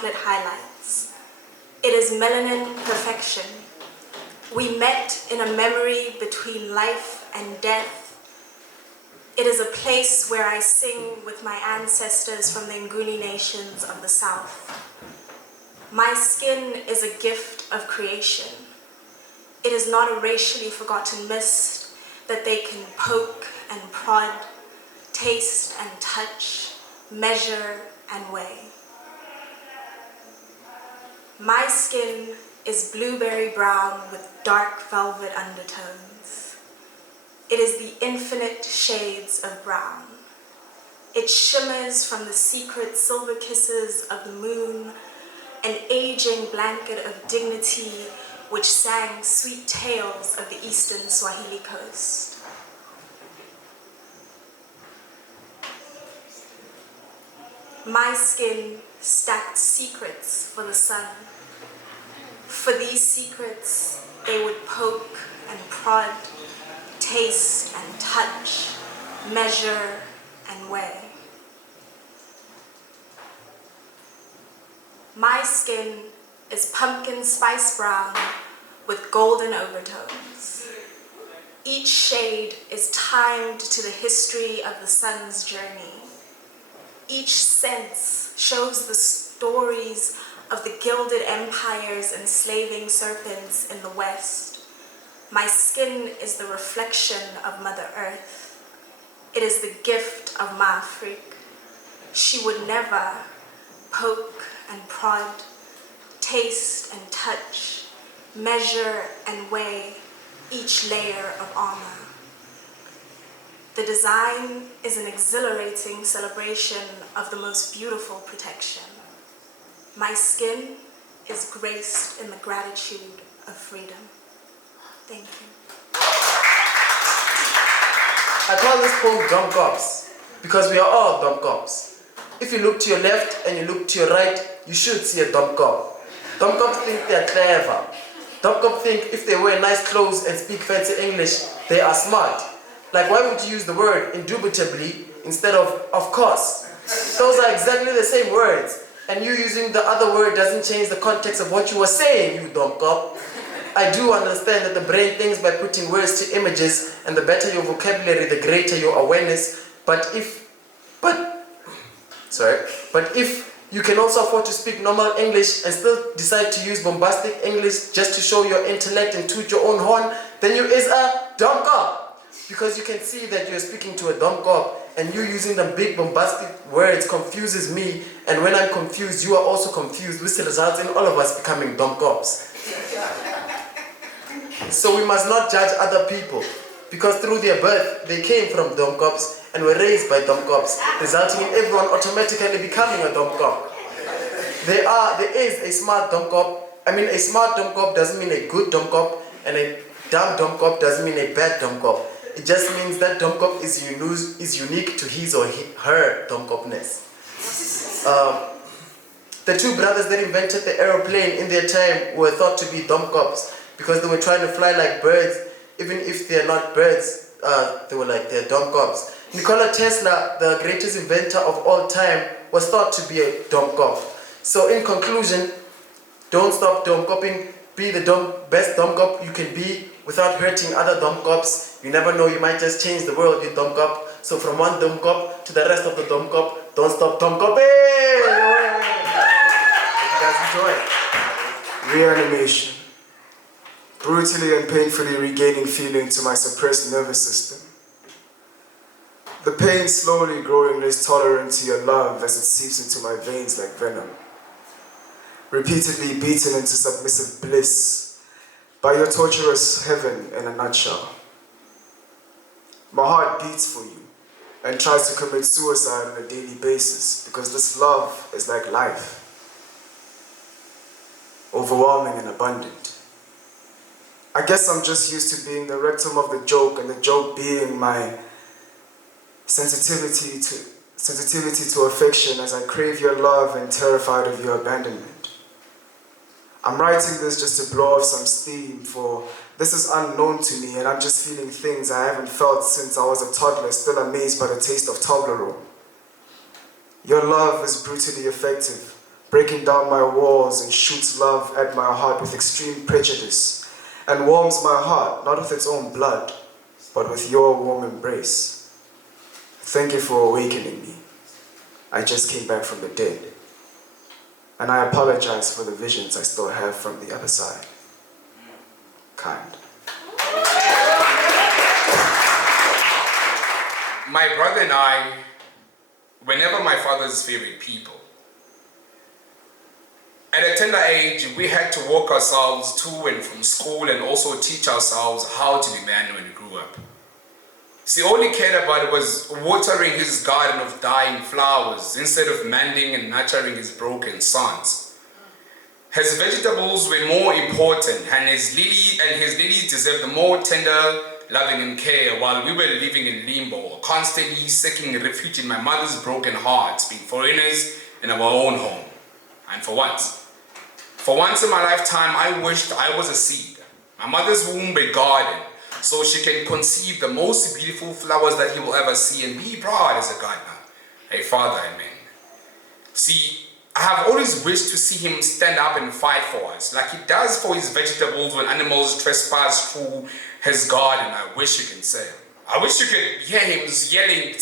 chocolate highlights. It is melanin perfection. We met in a memory between life and death. It is a place where I sing with my ancestors from the Nguni nations of the South. My skin is a gift of creation. It is not a racially forgotten mist that they can poke and prod, taste and touch, measure and weigh. My skin is blueberry brown with dark velvet undertones. It is the infinite shades of brown. It shimmers from the secret silver kisses of the moon, an aging blanket of dignity which sang sweet tales of the eastern Swahili coast. My skin stacked secrets for the sun. For these secrets, they would poke and prod, taste and touch, measure and weigh. My skin is pumpkin spice brown with golden overtones. Each shade is timed to the history of the sun's journey. Each sense shows the stories of the gilded empires enslaving serpents in the West. My skin is the reflection of Mother Earth. It is the gift of Ma Afrique. She would never poke and prod, taste and touch, measure and weigh each layer of armor. The design is an exhilarating celebration of the most beautiful protection. My skin is graced in the gratitude of freedom. Thank you. I call this poem Dumb Cops because we are all dumb cops. If you look to your left and you look to your right, you should see a dumb cop. Dumb cops think they're clever. Dumb cops think if they wear nice clothes and speak fancy English, they are smart. Like, why would you use the word indubitably instead of course? Those are exactly the same words. And you using the other word doesn't change the context of what you were saying, you dumb cop. I do understand that the brain thinks by putting words to images, and the better your vocabulary, the greater your awareness. But if you can also afford to speak normal English and still decide to use bombastic English just to show your intellect and toot your own horn, then you is a dumb cop. Because you can see that you're speaking to a dumb cop, and you using the big bombastic words confuses me, and when I'm confused, you are also confused, which results in all of us becoming dumb cops. So we must not judge other people, because through their birth, they came from dumb cops and were raised by dumb cops, resulting in everyone automatically becoming a dumb cop. There is a smart dumb cop. I mean, a smart dumb cop doesn't mean a good dumb cop, and a dumb cop doesn't mean a bad dumb cop. It just means that dumb cop is unique to his or her dumb copness. The two brothers that invented the aeroplane in their time were thought to be dumb cops because they were trying to fly like birds. Even if they're not birds, they're dumb cops. Nikola Tesla, the greatest inventor of all time, was thought to be a dumb cop. So in conclusion, don't stop dumb copping. Be the best dumb cop you can be without hurting other dumb cops. You never know, you might just change the world, you dumb cop. So from one dumb cop to the rest of the dumb cop, don't stop dumb copping! Hope you guys enjoy. Reanimation. Brutally and painfully regaining feeling to my suppressed nervous system. The pain slowly growing less tolerant to your love as it seeps into my veins like venom. Repeatedly beaten into submissive bliss by your torturous heaven in a nutshell. My heart beats for you and tries to commit suicide on a daily basis because this love is like life. Overwhelming and abundant. I guess I'm just used to being the rectum of the joke and the joke being my sensitivity to affection as I crave your love and terrified of your abandonment. I'm writing this just to blow off some steam, for this is unknown to me and I'm just feeling things I haven't felt since I was a toddler, still amazed by the taste of Toblerone. Your love is brutally effective, breaking down my walls and shoots love at my heart with extreme prejudice, and warms my heart, not with its own blood, but with your warm embrace. Thank you for awakening me. I just came back from the dead, and I apologize for the visions I still have from the other side. Kind. My brother and I were never my father's favorite people. At a tender age, we had to walk ourselves to and from school and also teach ourselves how to be men when we grew up. See, all he cared about was watering his garden of dying flowers instead of mending and nurturing his broken sons. His vegetables were more important, and his lilies deserved more tender, loving and care, while we were living in limbo, constantly seeking refuge in my mother's broken heart, being foreigners in our own home. And for once in my lifetime, I wished I was a seed, my mother's womb a garden, so she can conceive the most beautiful flowers that he will ever see and be proud as a gardener, a father and man. See, I have always wished to see him stand up and fight for us, like he does for his vegetables when animals trespass through his garden. I wish you can say. I wish you could hear him yelling,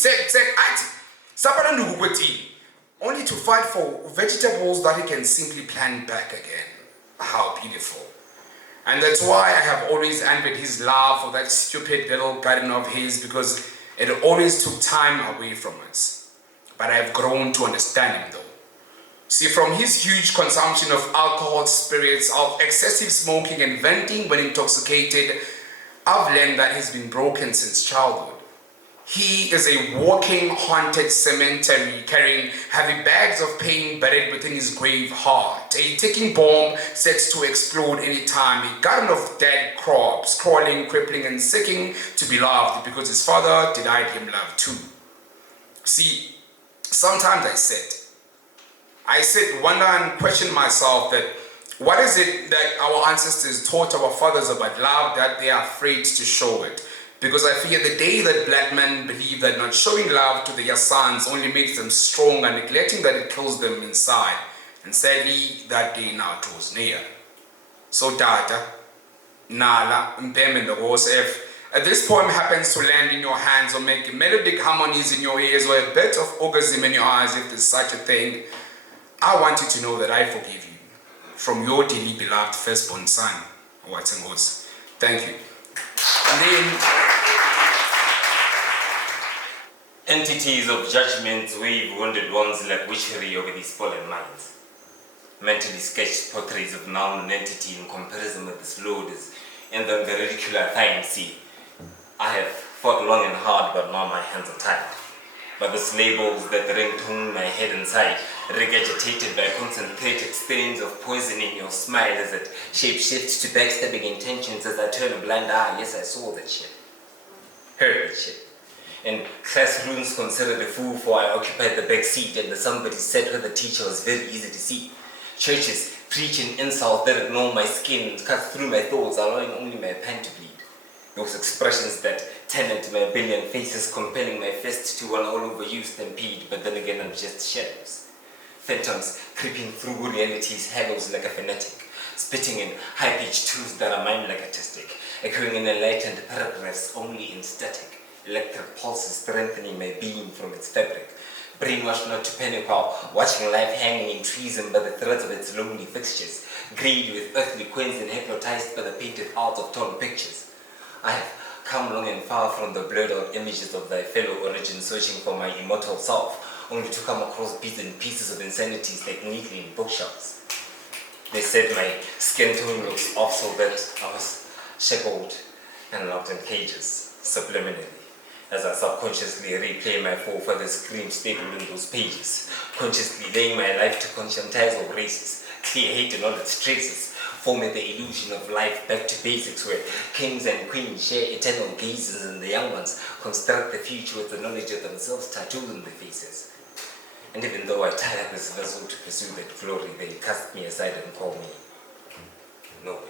only to fight for vegetables that he can simply plant back again. How beautiful. And that's why I have always envied his love for that stupid little garden of his, because it always took time away from us. But I have grown to understand him though. See, from his huge consumption of alcohol, spirits, of excessive smoking and venting when intoxicated, I've learned that he's been broken since childhood. He is a walking haunted cemetery, carrying heavy bags of pain buried within his grave heart. A ticking bomb set to explode any time. A garden of dead crops, crawling, crippling and seeking to be loved because his father denied him love too. See, sometimes I sit, wonder and question myself that what is it that our ancestors taught our fathers about love that they are afraid to show it? Because I fear the day that black men believe that not showing love to their sons only makes them strong and neglecting that it kills them inside. And sadly, that day now draws near. So Tata, Nala, Mbem and the If this poem happens to land in your hands or make melodic harmonies in your ears or a bit of orgasm in your eyes, if there's such a thing, I want you to know that I forgive you. From your dearly beloved firstborn son, Watson Horse. Thank you. And then, entities of judgment wave wounded ones like witchery over these fallen minds. Mentally sketched portraits of noun entity in comparison with this loaders and the ridiculous time. See, I have fought long and hard, but now my hands are tired. But those labels that ringtone my head inside, regurgitated by concentrated stains of poison in your smile as it shape-shifts to backstabbing intentions as I turn a blind eye. Yes, I saw that shit. Heard that shit. And classrooms considered a fool for I occupied the back seat, and the somebody said where the teacher was very easy to see. Churches preaching insults that ignore my skin and cut through my thoughts, allowing only my pen to bleed. Those expressions that turn into my billion faces, compelling my fist to one all over you stampede, but then again I'm just shadows. Phantoms creeping through reality's halos like a fanatic, spitting in high-pitched truths that are mind-like artistic, echoing in enlightened paragraphs only in static, electric pulses strengthening my being from its fabric, brainwashed not to panic while watching life hanging in treason by the threads of its lonely fixtures, greedy with earthly coins and hypnotized by the painted art of torn pictures. I have come long and far from the blurred out images of thy fellow origin, searching for my immortal self, only to come across bits and pieces of insanities like neatly in bookshelves. They said my skin tone looks off so that I was shackled and locked in cages, subliminally, as I subconsciously replay my forefather screams stapled in those pages, consciously laying my life to conscientize of races, clear hate in all its traces, forming the illusion of life back to basics where kings and queens share eternal gazes and the young ones construct the future with the knowledge of themselves tattooed on their faces. And even though I tie up this vessel to pursue that glory, they cast me aside and call me nobody.